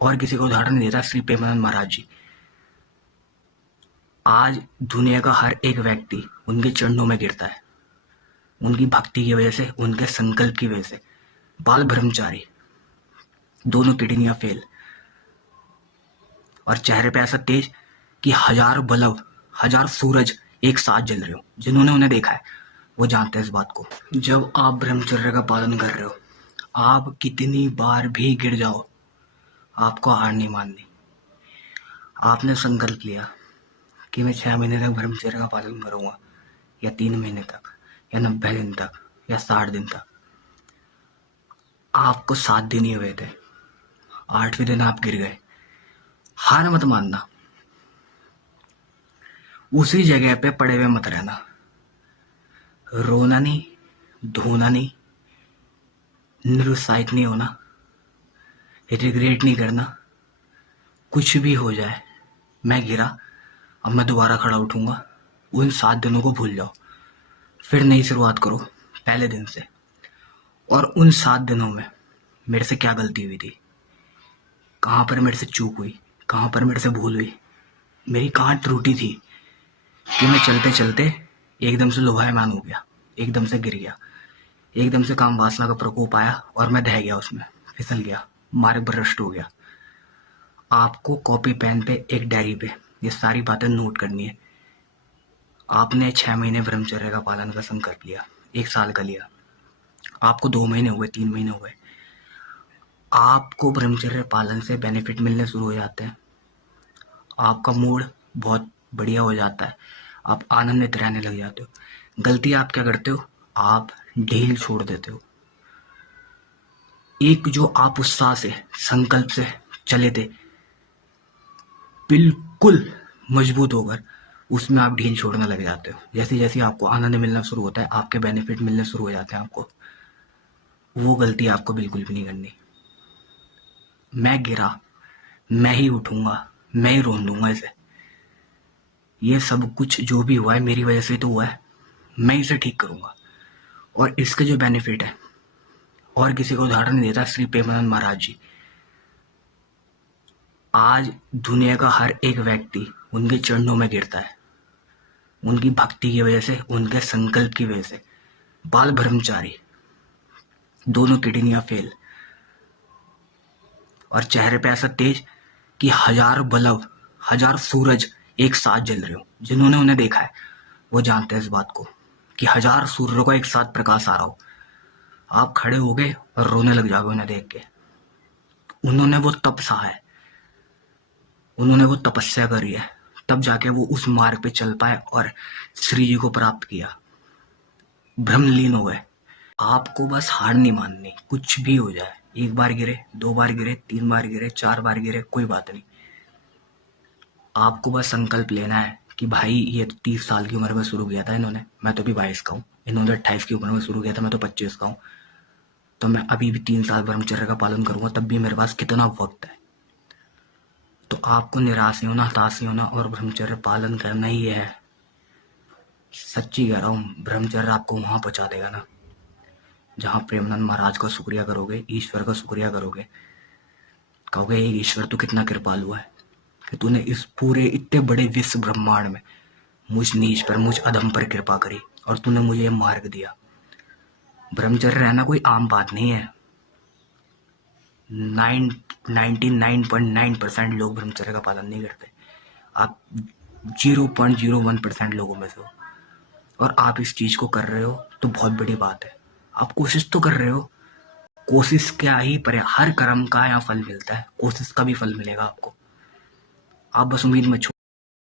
और किसी को उदाहरण नहीं देता, श्री प्रेमानंद महाराज जी। आज दुनिया का हर एक व्यक्ति उनके चरणों में गिरता है, उनकी भक्ति की वजह से, उनके संकल्प की वजह से। बाल ब्रह्मचारी, दोनों किडनियां फेल, और चेहरे पे ऐसा तेज कि हजार बल्ब, हजार सूरज एक साथ जल रहे हो। जिन्होंने उन्हें देखा है वो जानते हैं इस बात को। जब आप ब्रह्मचर्य का पालन कर रहे हो, आप कितनी बार भी गिर जाओ, आपको हार नहीं माननी। आपने संकल्प लिया कि मैं 6 महीने तक ब्रह्मचर्य का पालन करूंगा, या 3 महीने तक, या 90 दिन तक, या 60 दिन तक। आपको 7 दिन ही हुए थे, 8वें दिन आप गिर गए। हार मत मानना, उसी जगह पे पड़े हुए मत रहना। रोना नहीं, धोना नहीं, निरुत्साहित नहीं होना, रिग्रेट नहीं करना। कुछ भी हो जाए, मैं गिरा, अब मैं दोबारा खड़ा उठूंगा। उन 7 दिनों को भूल जाओ, फिर नई शुरुआत करो पहले दिन से। और उन 7 दिनों में मेरे से क्या गलती हुई थी, कहाँ पर मेरे से चूक हुई, कहाँ पर मेरे से भूल हुई, मेरी कहाँ त्रुटि थी कि मैं चलते चलते एकदम से लोभायमान हो गया, एकदम से गिर गया, एकदम से काम वासना का प्रकोप आया और मैं ढह गया, उसमें फिसल गया, मार्ग भ्रष्ट हो गया। आपको कॉपी पेन पे, एक डायरी पे ये सारी बातें नोट करनी है। आपने 6 महीने ब्रह्मचर्य का पालन का संकल्प लिया, 1 साल का लिया, आपको 2 महीने हुए, 3 महीने हुए, आपको ब्रह्मचर्य पालन से बेनिफिट मिलने शुरू हो जाते हैं। आपका मूड बहुत बढ़िया हो जाता है, आप आनंदित रहने लग जाते हो। गलती आप क्या करते हो, आप ढील छोड़ देते हो। एक जो आप उत्साह से, संकल्प से चले थे, बिल्कुल मजबूत होकर, उसमें आप ढील छोड़ने लग जाते हो। जैसे जैसे आपको आनंद मिलना शुरू होता है, आपके बेनिफिट मिलने शुरू हो जाते हैं आपको, वो गलती आपको बिल्कुल भी नहीं करनी। मैं गिरा, मैं ही उठूंगा, मैं ही रोन दूंगा इसे। ये सब कुछ जो भी हुआ है मेरी वजह से तो हुआ है, मैं इसे ठीक करूंगा। और इसके जो बेनिफिट है, और किसी को उदाहरण नहीं देता, श्री प्रेमानंद महाराज जी। आज दुनिया का हर एक व्यक्ति उनके चरणों में गिरता है, उनकी भक्ति की वजह से, उनके संकल्प की वजह से। बाल ब्रह्मचारी, दोनों किडनियां फेल, और चेहरे पे ऐसा तेज कि हजार बल्ब, हजार सूरज एक साथ जल रहे हो। जिन्होंने उन्हें देखा है वो जानते हैं इस बात को कि हजार सूर्यों का एक साथ प्रकाश आ रहा हो। आप खड़े हो गए और रोने लग जाओगे उन्हें देख के। उन्होंने वो तप सहा है, उन्होंने वो तपस्या करी है, तब जाके वो उस मार्ग पे चल पाए और श्री जी को प्राप्त किया, ब्रह्मलीन हो गए। आपको बस हार नहीं माननी, कुछ भी हो जाए। 1 बार गिरे, 2 बार गिरे, 3 बार गिरे, 4 बार गिरे, कोई बात नहीं। आपको बस संकल्प लेना है कि भाई ये तो 30 साल की उम्र में शुरू किया था इन्होंने, मैं तो अभी 22 का हूँ। इन्होंने 28 की उम्र में शुरू किया था, मैं तो 25 का हूँ। तो मैं अभी भी 3 साल ब्रह्मचर्य का पालन करूंगा, तब भी मेरे पास कितना वक्त है। तो आपको निराश नहीं होना, हताश नहीं होना, और ब्रह्मचर्य पालन करना ही है। सच्ची कह रहा हूँ, ब्रह्मचर्य आपको वहां पहुंचा देगा ना, जहाँ प्रेमानंद महाराज का शुक्रिया करोगे, ईश्वर का शुक्रिया करोगे, कहोगे हे ईश्वर तू कितना कृपालु है कि तूने इस पूरे इतने बड़े विश्व ब्रह्मांड में मुझ नीच पर, मुझ अधम पर कृपा करी, और तूने मुझे ये मार्ग दिया। ब्रह्मचर्य रहना कोई आम बात नहीं है। 99.9% लोग ब्रह्मचर्य का पालन नहीं करते। आप 0.01% लोगों में से हो, और आप इस चीज को कर रहे हो तो बहुत बड़ी बात है। आप कोशिश तो कर रहे हो, कोशिश क्या ही पर, हर कर्म का यहाँ फल मिलता है, कोशिश का भी फल मिलेगा आपको। आप बस उम्मीद मत छोड़ो।